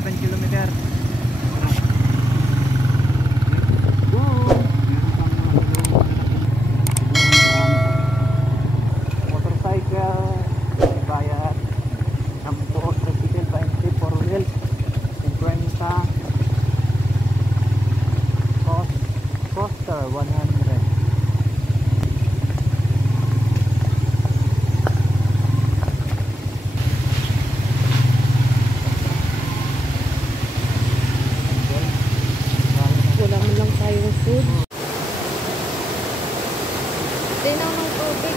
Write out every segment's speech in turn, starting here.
7 kilometer. Motorcycle, bayad 10, tricycle 20, 4 wheels 50, coaster 100. Wala man lang tayong food. Tinaw ng tubig.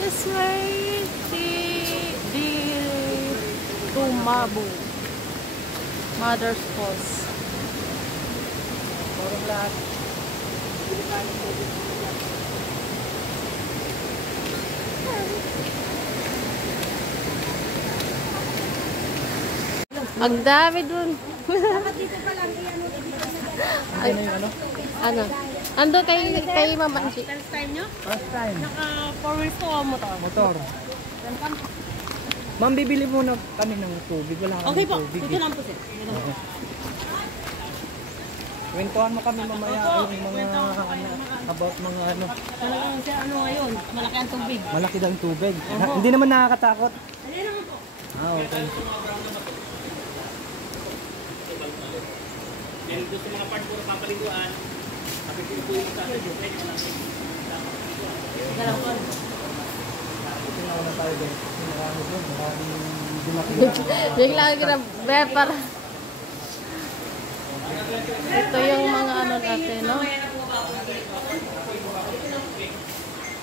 This way di Tumabo Mother's Falls. Parang lahat. Ang dami dun. Ano yung ano? Ano? Ando kay Mama Angie. First time nyo? First time. Naka 4 wheels to o motor? Motor. Ma'am, bibili muna kami ng tubig. Wala kami Okay po, tubig. dito lang po sir. Kwentuhan mo kami mamaya yung mga about mga ano. Talagang sir, ano ngayon? Malaki ang tubig. Malaki daw yung tubig. Hindi naman nakakatakot. Ano naman po? Okay. Dahil doon sa mga part puro papaliguan, sabi ko po yung sa akin, Galang po. Ito na una tayo din. Marami doon. Maraming dumating. Bigla kita para. Ito yung mga ano natin, no?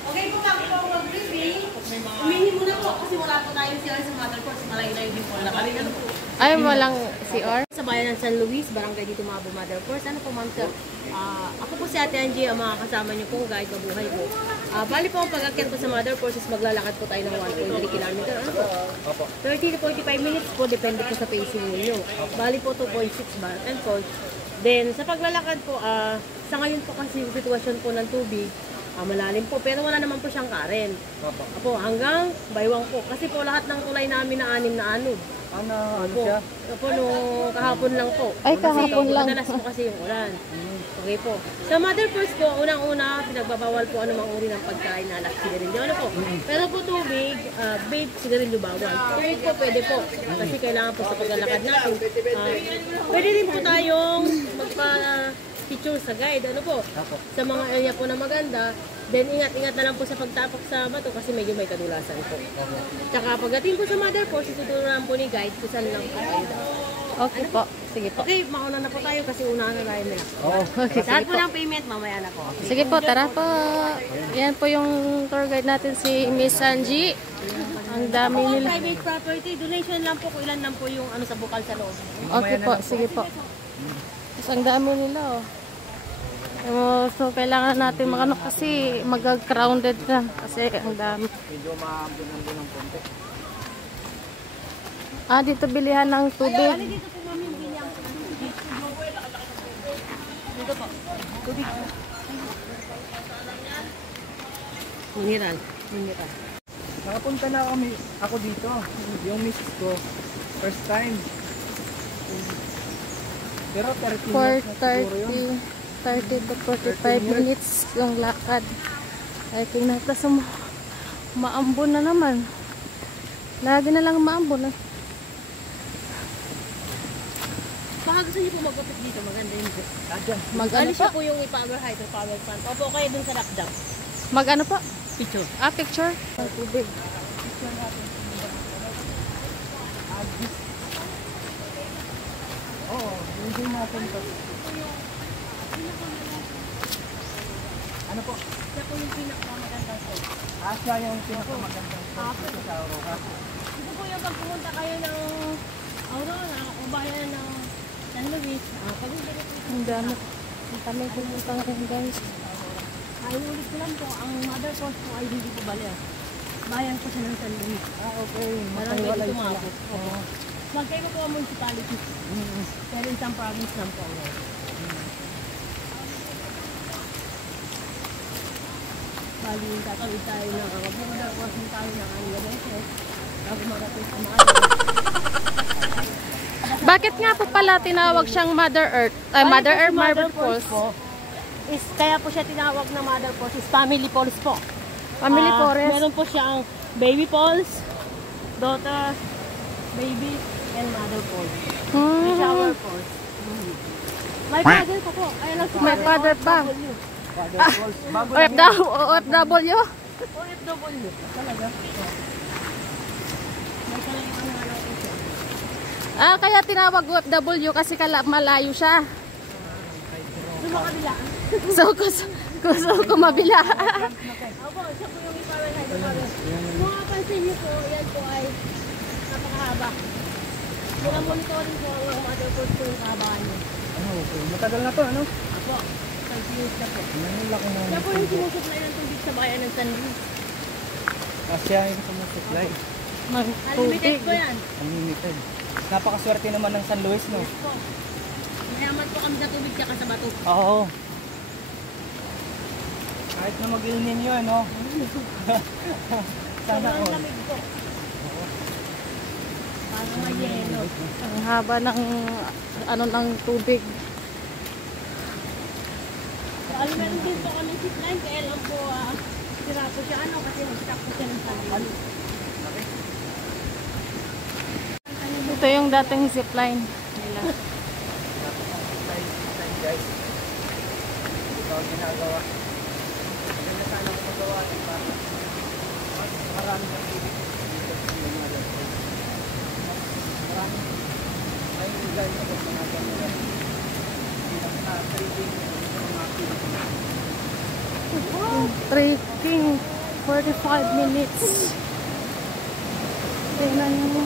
Okay po, bago po ako mag-briefing, humingi muna po kasi wala po tayong CR sa mother course. Malayo-layo din po. Ano po? Ay, walang CR? Sa bayan ng San Luis, barangay dito Tumabo Mother Course. Ano po ma'am sir? Ako po si Ate Angie, ang mga kasama niyo pong guide mabuhay po. Bali po ang pag-akyat po sa Mother Course is maglalakad po tayo ng 1.3 km. Ano po? 30 to 45 minutes po, depende po sa pacing niyo. Bali po 2.6 bar and coach. Then sa paglalakad po, sa ngayon po kasi yung sitwasyon po ng tubig, malalim po, pero wala naman po siyang karen. Opo, hanggang baywang po. Kasi po lahat ng tulay namin na 6 na anod. Ano Opo, siya? opo, no, kahapon lang po. Ay, kahapon kasi, lang. Madalas po kasi yung ulan. Okay po. Sa Mother Course po, unang-una, pinagbabawal po anumang uri ng pagkain na alak sigarilyo. Ano po? Pero po tubig, vape, sigarilyo bawal. Tubig po, pwede po. Kasi kailangan po sa paglalakad natin. Pwede rin po tayong magpa-picture sa guide. Ano po? Sa mga area po na maganda. Then ingat-ingat na lang po sa pagtapak sa bato kasi medyo may kadulasan po. Tsaka pagdating po sa Mother Course, ituturuan po ni guide kung saan lang po kayo daw. Okay po. Sige po. Okay, mauna na po tayo kasi unahan na tayo nila. Oo. Okay, Lahat sige po po. ng payment, mamaya na po. Sige po, tara po. Yan po yung tour guide natin si Miss Angie. Ang dami Ako, nila. private property, donation lang po kung ilan lang po yung ano sa bukal sa loob. Okay po, sige po. Tapos ang dami nila, oh. So, kailangan natin makano kasi mag-grounded na. Kasi ang dami. Medyo maambun-ambun ng konti. Dito bilihan ng tubig. Dito po mami, bilang. Dito po. Tubig. Mineral. Mineral. Nakapunta na ako dito. Yung misis ko. First time. Pero 30 For minutes na siguro yun. 30 to 45 minutes yung lakad. Ay, tingnan ka sa maambon na naman. Lagi na lang maambon. Baka gusto niyo po magkapit dito, maganda yun po. Mag-ano Ano siya po? po yung ipa-over height or power plant. Opo, kayo dun sa lockdown. Mag-ano po? Picture. Picture? Ang tubig. Oo, hindi natin to. Ano po? Siya po yung pinakamagandang set. Siya yung pinakamagandang dito sa Aurora. Ito po yung pagpunta kayo ng Aurora o bayan ng San Luis. Pag hindi rin po Ang dami. Ang kami pumunta ngayon guys. ay ulit ko lang po, ang mother course po ay hindi po bali. Bayan po siya ng San Luis. Okay. Walang pwede Matahiwalay sila. tumabot. Oo. Magkaiba po ang municipality. Pero isang province lang po. Bali, tatawid tayo ng border crossing tayo ng Anila beses. Bago marating sa Mother. Bakit nga po pala tinawag siyang Mother Earth? Ay, Mother Earth Marble Falls. po is kaya po siya tinawag na Mother Falls is Family Falls po. Family Ah, Forest. Meron po siyang baby falls, daughter, baby, and mother falls. May shower falls. May father pa po. Ayan lang si May father pa. OFW. Father Falls. Bago lang yan. OFW? OFW. Talaga. May kalayuan nga lang po siya. Kaya tinawag OFW kasi malayo siya. Sumakabila. So, kung mabila. Opo, siya po yung iparanay. Kung mapansin niyo po, yan po ay napakahaba. Monitoring po ang mother falls po yung kahabaan niyo. Okay. Matagal na to, ano? Apo, 5 years na po. Ang laki na. Siya po yung sinusupply ng tubig sa bayan ng San Luis. Siya yung sumusupply. Unlimited po yan. Unlimited. Napakaswerte naman ng San Luis, no? Po. Mayaman po kami sa tubig tsaka sa bato. Oo. Kahit na mag-Il Nino, no? Sana Sobrang all. lamig po. Parang may yelo. Ang haba ng ng tubig. Alam meron din po kami zipline kaya lang po sira po siya kasi mag-stop po siya ng San Luis. Ito yung dating zipline nila. Guys. Ito ang ginagawa. Maganda sana kung magawa ng para mas marami ng ibig dito sa mga Falls. Marami. Ay, guys, na pagmanagan nila. Sa trading, Trekking 45 minutes. Tingnan mo.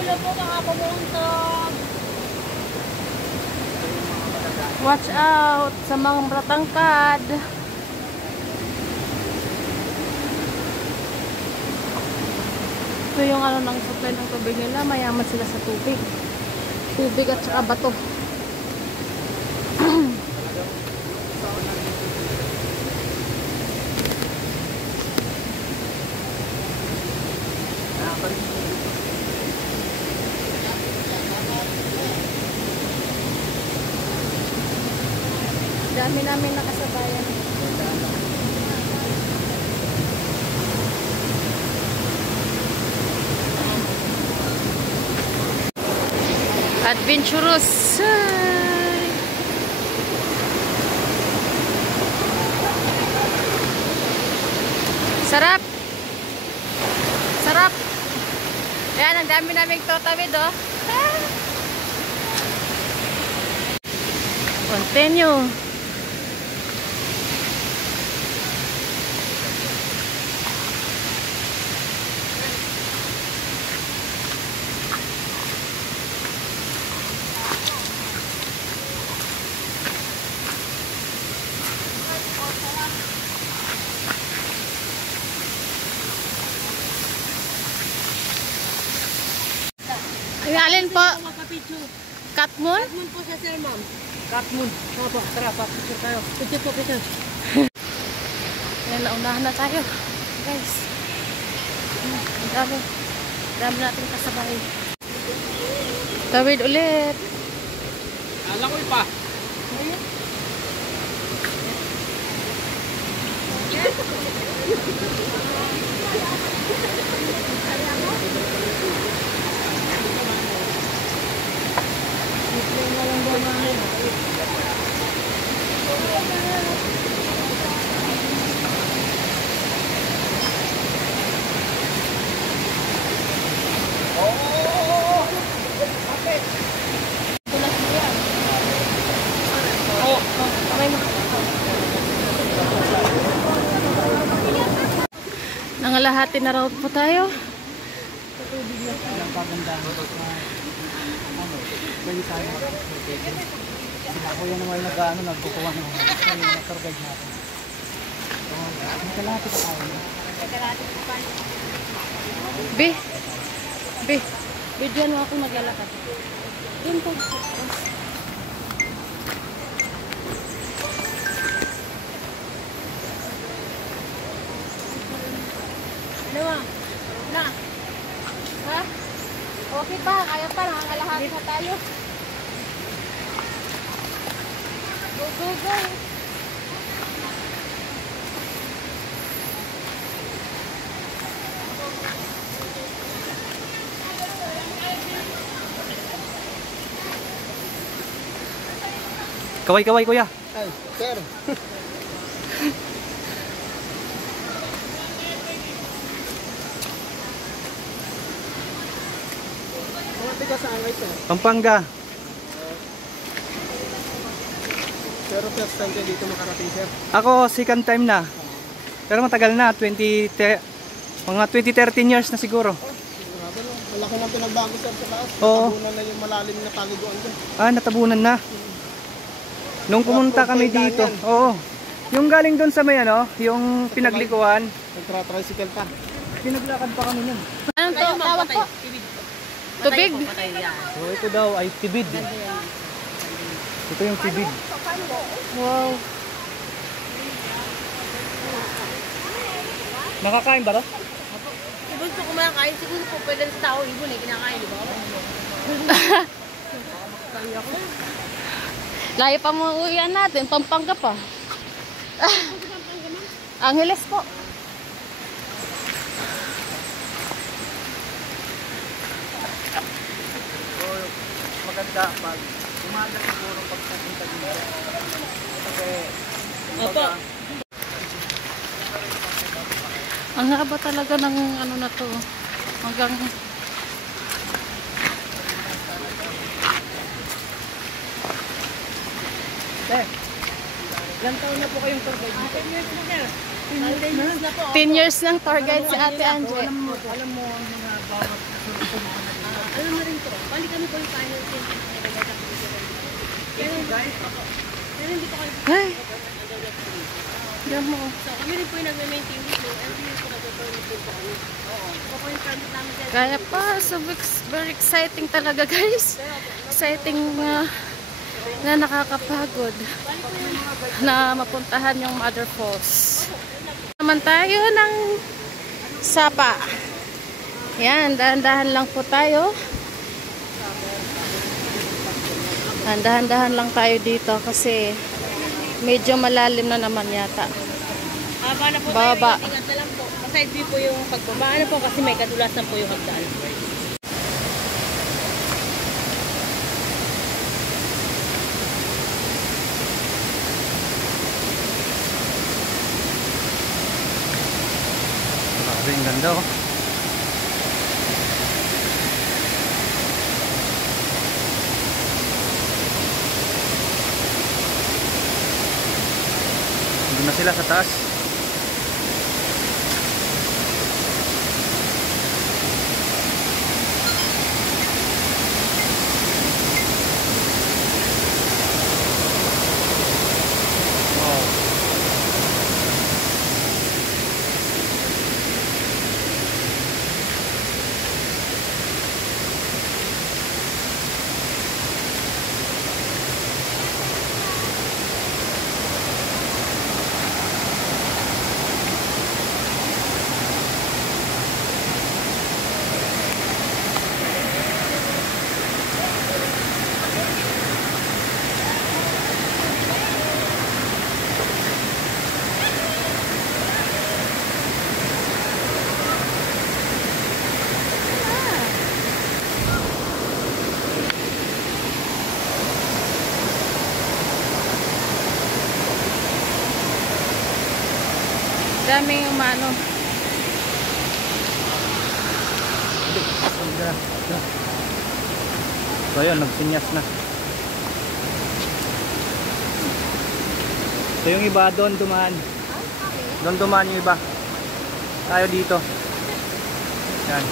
Ulo po baka pumuntog. Watch out sa mga matangkad. Ito yung ng supply ng tubig nila. Mayaman sila sa tubig. Tubig at saka bato. Dami namin nakasabayan. Adventurous. Sarap. Sarap. Ayan, ang dami naming totawid, oh. Continue. Yung alin po? Makapicture. Katmon? Katmon po siya sir ma'am. Katmon. Opo, tara, picture tayo. Picture po picture. Ayan, naunahan na tayo. Guys. Ang dami. Dami natin kasabay. Tawid ulit. Alangoy pa. Nangalahati na raw po tayo. Ang pagandahan ko pwede tayo mag-take. Sila ko yan naman nagkukuha ng tour guide natin. Nakalahati pa tayo. Be. Bidyan mo ako maglalakad. Doon po. Ano ba? Na? Ha? Okay pa, kaya pa, nakakalahati na tayo. Go. Kaway kuya. Ay, sir. Ka saan kayo, sir? Pampanga. Pero first time kayo dito makarating, sir? Ako, second time na. Pero matagal na, mga 20-13 years na siguro. Malaki nang pinagbago, sir, sa taas. Oo. Natabunan na yung malalim na paliguan ko. Natabunan na. Nung pumunta kami dito. Oo. Yung galing doon sa may yung pinaglikuan. Nagtra-tricycle pa. Pinaglakad pa kami nun. Anong to? Tawag po? Tubig? So ito daw ay tibid. Ito yung tibid. Wow. Nakakain ba ito? Ibon po kumakain. Siguro po pwede sa tao ibon kinakain, di ba? Layo pa mo uwian natin, Pampanga pa. Angeles po. Maganda pag umaga siguro pag pupunta dito. Kasi Opo. Ang haba talaga ng ano na to. Hanggang ilang taon na po kayong tour guide dito? 10 years na po. 10 years ng tour guide si Ate Angie. Alam mo ang mga bawat Alam mo rin to. Bali kami po yung final team. Pero hindi po kami. Ay! Diyan mo. So kami rin po yung nag-maintain dito. Every year po nag-permit din po kami. Oo. So po yung permit namin sir. Kaya pa, so very exciting talaga guys. Exciting na nakakapagod na mapuntahan yung Mother Falls. Naman tayo ng Sapa. Yan, dahan-dahan lang po tayo. Dahan-dahan lang tayo dito kasi medyo malalim na naman yata. Haba na po Baba. tayo. Ingat na lang po. Side view po yung pagbaba. Ano po kasi may kadulasan po yung hagdan. Grabe, ang ganda oh. Doon na sila sa taas. Wow. Daming umano. So yun, nagsinyas na. So yung iba doon dumaan. Doon dumaan yung iba. tayo dito. Yan.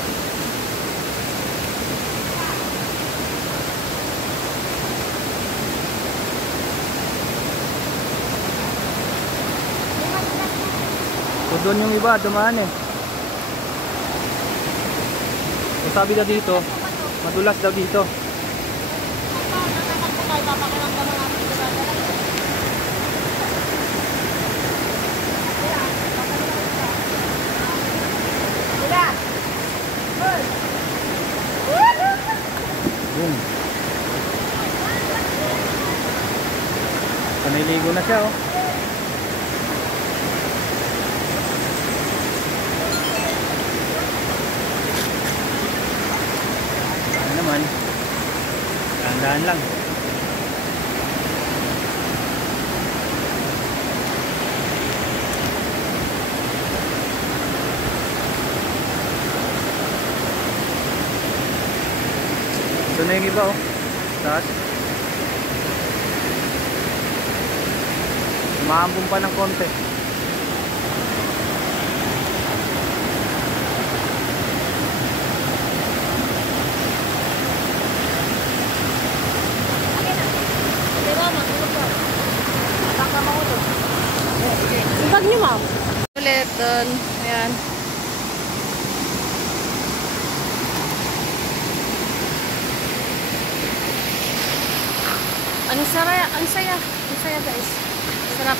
So doon yung iba, dumaan eh. So sabi daw dito, madulas daw dito. Boom. So niligo na siya oh. Ano naman? Tandaan lang. Ito na yung iba oh. Taas. Umaambong pa ng konti. Bag niyo, ma'am. Ulit doon. Ayan. Ang saya, ang saya. Ang saya guys. Sarap.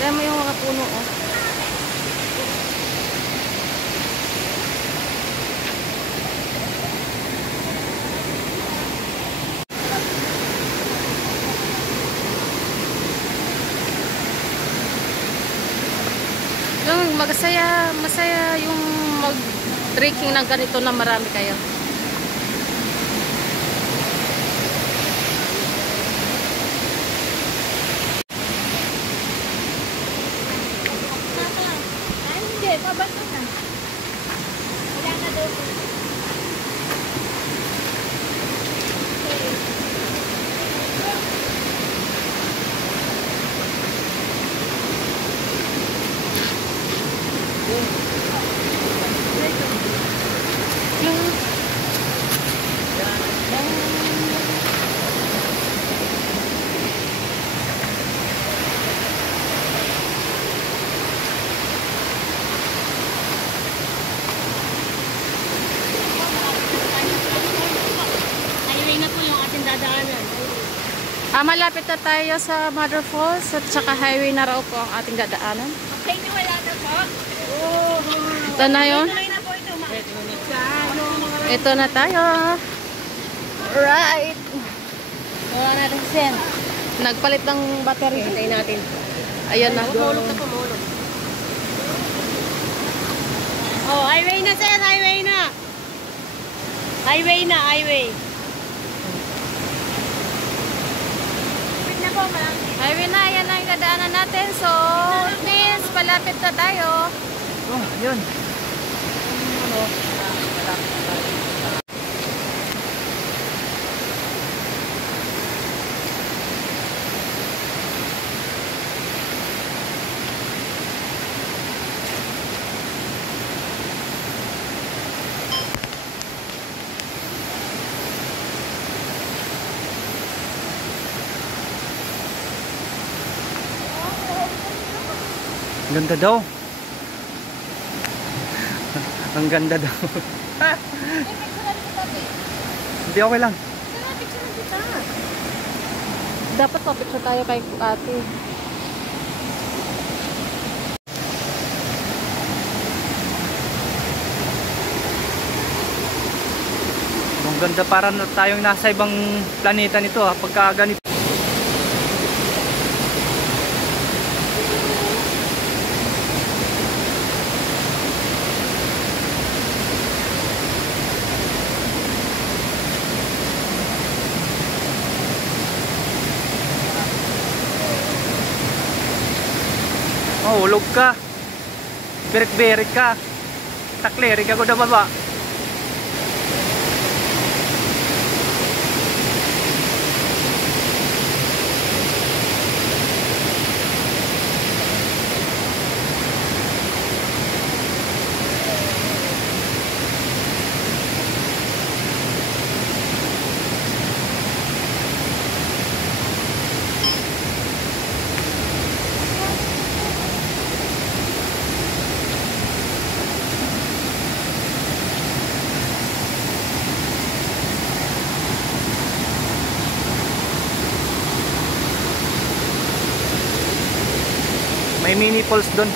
Dahil mo yung mga puno oh. Yung masaya yung mag-trekking ng ganito na marami kayo. Malapit na tayo sa Mother Falls at saka highway na raw po ang ating dadaanan. Okay, wala na po. Ito na yun. Na po ito, Ito na tayo. Right. wala natin sen. Nagpalit ng battery. Hintayin natin. Ayan na. Pumulog na pumulog. Oh, highway na sen, highway na. Highway na, highway. Highway na, yan na yung dadaanan natin. So, please, palapit na tayo. Oh, yun. Ganda daw. Ang ganda daw. Hindi, okay lang. Dapat papicture tayo kay ate. Ang ganda, para tayong nasa ibang planeta nito pagka ganito. Oh, hulog ka. Berik-berik ka. Taklerik ako na baba. May mini falls doon.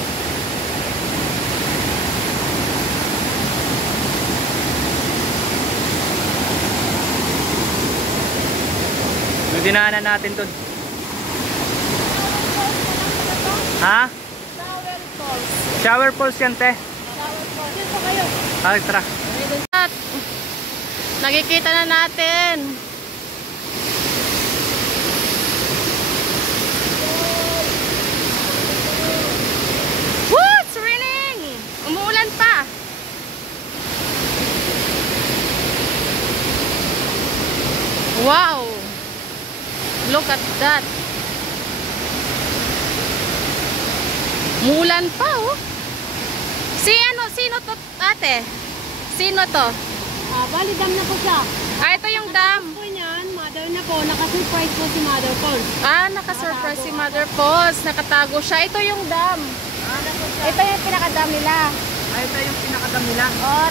Yung dinaanan natin doon. Ha? Shower falls yan, te. Tara. At nakikita na natin. Woo! It's raining! Umuulan pa. Wow! Look at that. Umuulan pa, oh. Sino to, ate? Sino to? Bali, dam na po siya. Ito yung dam. Po niyan, mother na po. Naka-surprise po si Mother Falls. Naka-surprise si Mother Falls. Nakatago siya. Ito yung dam. Ito yung pinakadam nila. Ito yung pinakadam nila.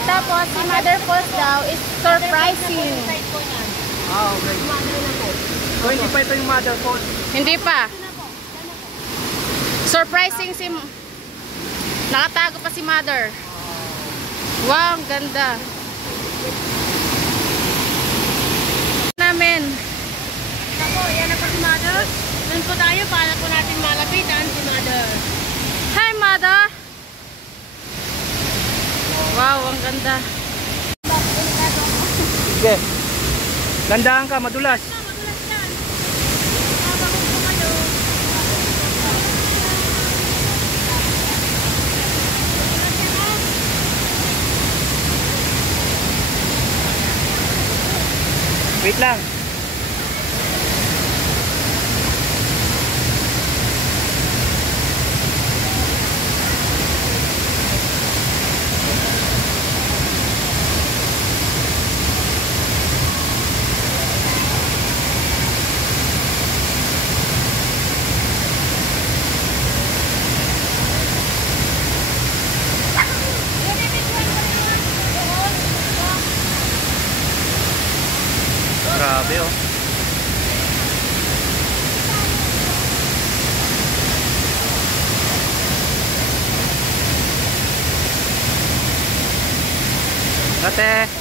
Tapos si Mother Falls daw is surprising. Okay. Mother na po. So hindi pa ito yung mother falls. Hindi pa. Surprising si... Nakatago pa si Mother. Wow, ang ganda. Namin. Ako, yan na po si Mother. Doon po tayo para po natin malapitan si Mother. Hi, Mother. Wow, ang ganda. Sige. Gandaan ka, madulas. Magulas yan. Habang po kayo. Wait lang. Grabe, oh. Ate.